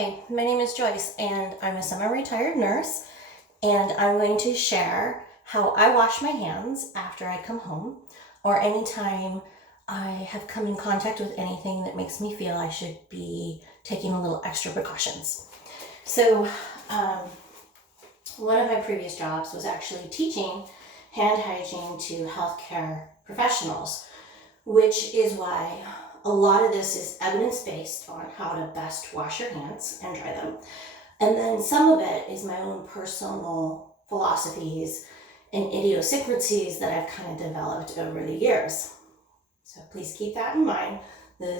Hi, my name is Joyce and I'm a semi-retired nurse, and I'm going to share how I wash my hands after I come home or anytime I have come in contact with anything that makes me feel I should be taking a little extra precautions. So one of my previous jobs was actually teaching hand hygiene to healthcare professionals, which is why a lot of this is evidence-based on how to best wash your hands and dry them. And then some of it is my own personal philosophies and idiosyncrasies that I've kind of developed over the years. So please keep that in mind. The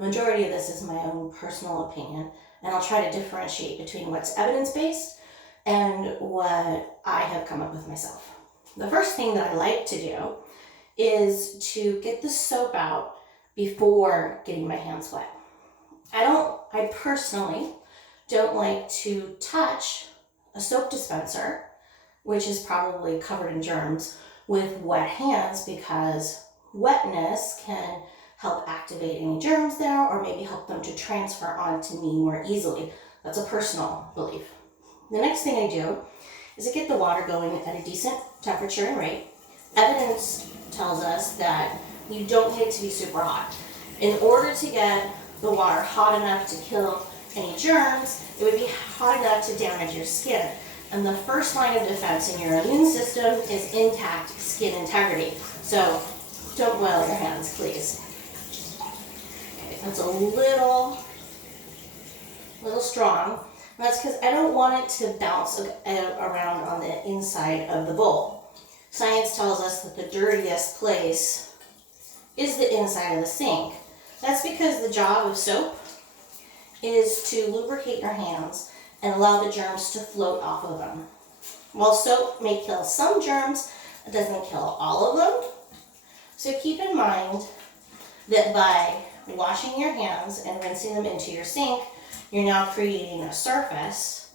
majority of this is my own personal opinion, and I'll try to differentiate between what's evidence-based and what I have come up with myself. The first thing that I like to do is to get the soap out before getting my hands wet. I personally don't like to touch a soap dispenser, which is probably covered in germs, with wet hands, because wetness can help activate any germs there or maybe help them to transfer onto me more easily. That's a personal belief. The next thing I do is I get the water going at a decent temperature and rate. Evidence tells us that you don't need it to be super hot. In order to get the water hot enough to kill any germs, it would be hot enough to damage your skin. And the first line of defense in your immune system is intact skin integrity. So don't boil your hands, please. Okay, that's a little strong. And that's because I don't want it to bounce around on the inside of the bowl. Science tells us that the dirtiest place is the inside of the sink. That's because the job of soap is to lubricate your hands and allow the germs to float off of them. While soap may kill some germs, it doesn't kill all of them. So keep in mind that by washing your hands and rinsing them into your sink, you're now creating a surface,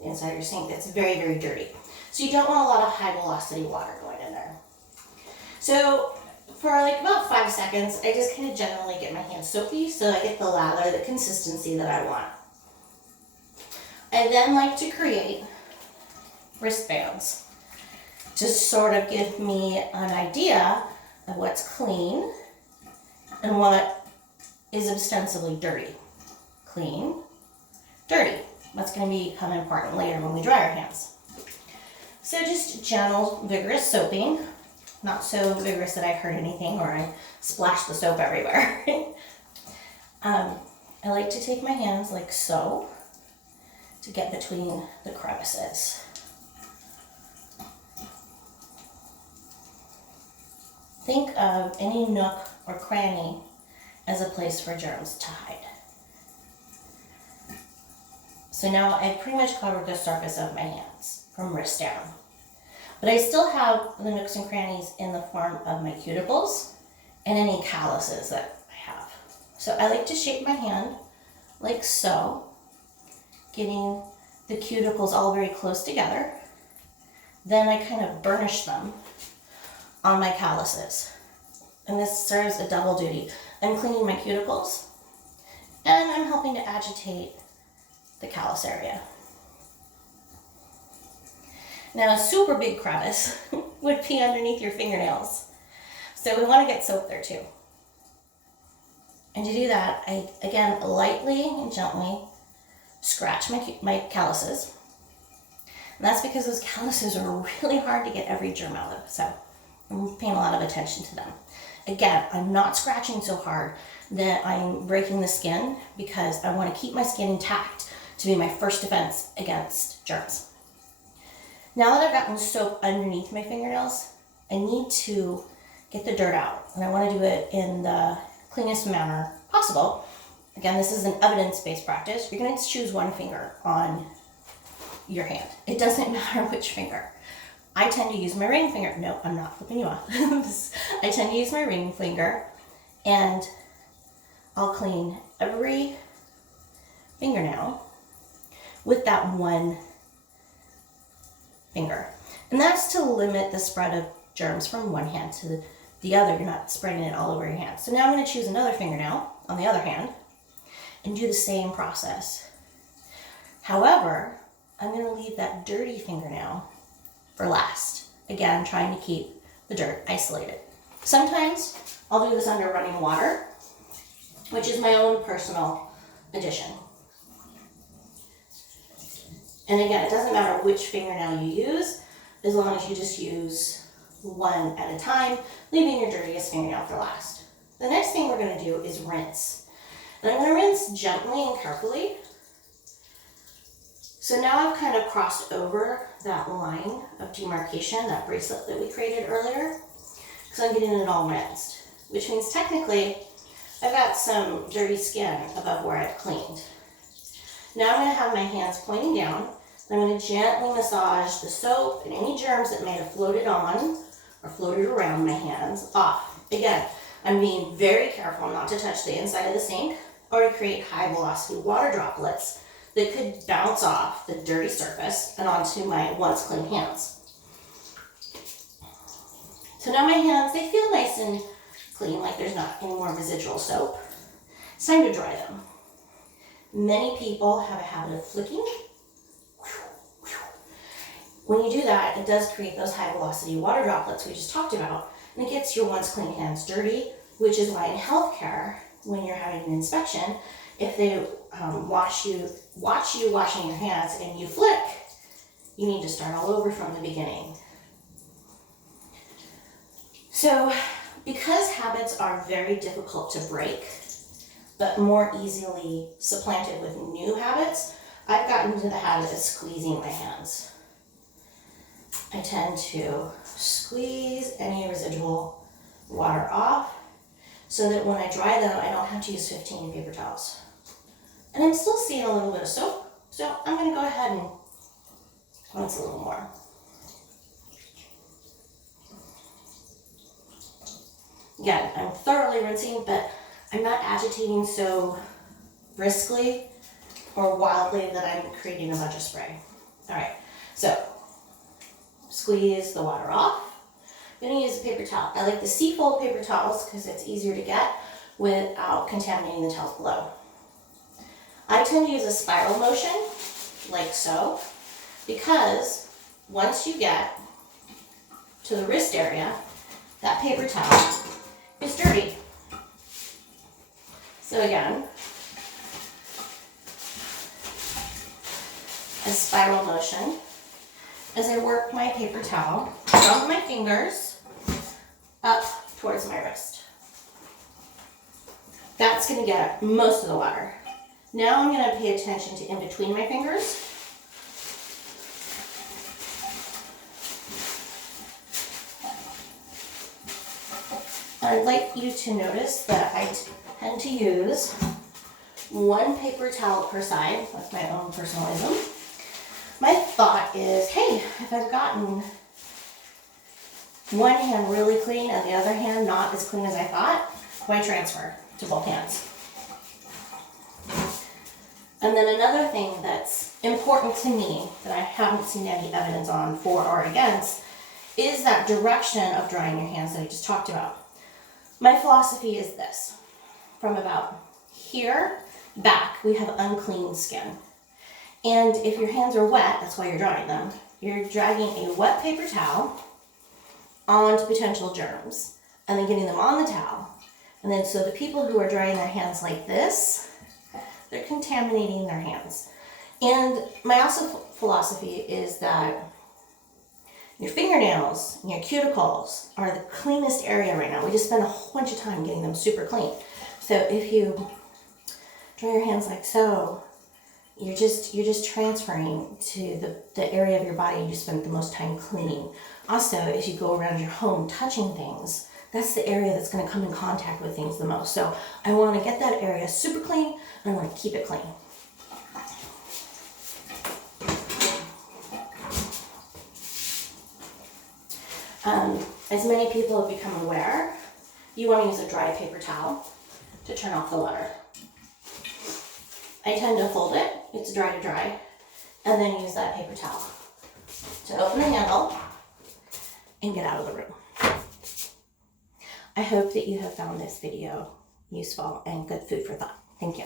the inside of your sink, that's very, very dirty. So you don't want a lot of high velocity water going in there. So for like about 5 seconds, I just kind of generally get my hands soapy so I get the lather, the consistency that I want. I then like to create wristbands to sort of give me an idea of what's clean and what is ostensibly dirty. Clean, dirty. That's going to become important later when we dry our hands. So just gentle, vigorous soaping. Not so vigorous that I hurt anything or I splash the soap everywhere. I like to take my hands like so to get between the crevices. Think of any nook or cranny as a place for germs to hide. So now I've pretty much covered the surface of my hands from wrist down. But I still have the nooks and crannies in the form of my cuticles and any calluses that I have. So I like to shape my hand like so, getting the cuticles all very close together. Then I kind of burnish them on my calluses. And this serves a double duty. I'm cleaning my cuticles and I'm helping to agitate the callus area. Now a super big crevice would be underneath your fingernails. So we want to get soap there too. And to do that, I again lightly and gently scratch my calluses. And that's because those calluses are really hard to get every germ out of. So I'm paying a lot of attention to them. Again, I'm not scratching so hard that I'm breaking the skin because I want to keep my skin intact to be my first defense against germs. Now that I've gotten soap underneath my fingernails, I need to get the dirt out, and I want to do it in the cleanest manner possible. Again, this is an evidence-based practice. You're going to choose one finger on your hand. It doesn't matter which finger. I tend to use my ring finger. No, I'm not flipping you off. I tend to use my ring finger, and I'll clean every fingernail with that one finger. And that's to limit the spread of germs from one hand to the other. You're not spreading it all over your hand. So now I'm going to choose another fingernail on the other hand and do the same process. However, I'm going to leave that dirty fingernail for last. Again, trying to keep the dirt isolated. Sometimes I'll do this under running water, which is my own personal addition. And again, it doesn't matter which fingernail you use, as long as you just use one at a time, leaving your dirtiest fingernail for last. The next thing we're going to do is rinse. And I'm going to rinse gently and carefully. So now I've kind of crossed over that line of demarcation, that bracelet that we created earlier, because I'm getting it all rinsed, which means technically I've got some dirty skin above where I've cleaned. Now I'm going to have my hands pointing down, and I'm going to gently massage the soap and any germs that may have floated on or floated around my hands off. Again, I'm being very careful not to touch the inside of the sink or to create high velocity water droplets that could bounce off the dirty surface and onto my once clean hands. So now my hands, they feel nice and clean, like there's not any more residual soap. It's time to dry them. Many people have a habit of flicking. When you do that, it does create those high velocity water droplets we just talked about, and it gets your once clean hands dirty, which is why in healthcare, when you're having an inspection, if they watch you washing your hands and you flick, you need to start all over from the beginning. So because habits are very difficult to break, but more easily supplanted with new habits, I've gotten into the habit of squeezing my hands. I tend to squeeze any residual water off so that when I dry them, I don't have to use 15 paper towels. And I'm still seeing a little bit of soap, so I'm going to go ahead and rinse a little more. Again, I'm thoroughly rinsing, but I'm not agitating so briskly or wildly that I'm creating a bunch of spray. All right, so squeeze the water off. I'm going to use a paper towel. I like the C-fold paper towels because it's easier to get without contaminating the towels below. I tend to use a spiral motion, like so, because once you get to the wrist area, that paper towel is dirty. So again, a spiral motion as I work my paper towel from my fingers up towards my wrist. That's going to get most of the water. Now I'm going to pay attention to in between my fingers. I'd like you to notice that I tend to use one paper towel per side. That's my own personalism. My thought is, hey, if I've gotten one hand really clean and the other hand not as clean as I thought, why transfer to both hands? And then another thing that's important to me that I haven't seen any evidence on for or against is that direction of drying your hands that I just talked about. My philosophy is this: from about here back, we have unclean skin. And if your hands are wet, that's why you're drying them, you're dragging a wet paper towel onto potential germs and then getting them on the towel. And then so the people who are drying their hands like this, they're contaminating their hands. And my also philosophy is that your fingernails and your cuticles are the cleanest area right now. We just spend a whole bunch of time getting them super clean. So if you dry your hands like so, you're just transferring to the area of your body you spent the most time cleaning. Also, as you go around your home touching things, that's the area that's going to come in contact with things the most. So I want to get that area super clean, and I want to keep it clean. As many people have become aware, you want to use a dry paper towel to turn off the water. I tend to fold it, it's dry to dry, and then use that paper towel to open the handle and get out of the room. I hope that you have found this video useful and good food for thought. Thank you.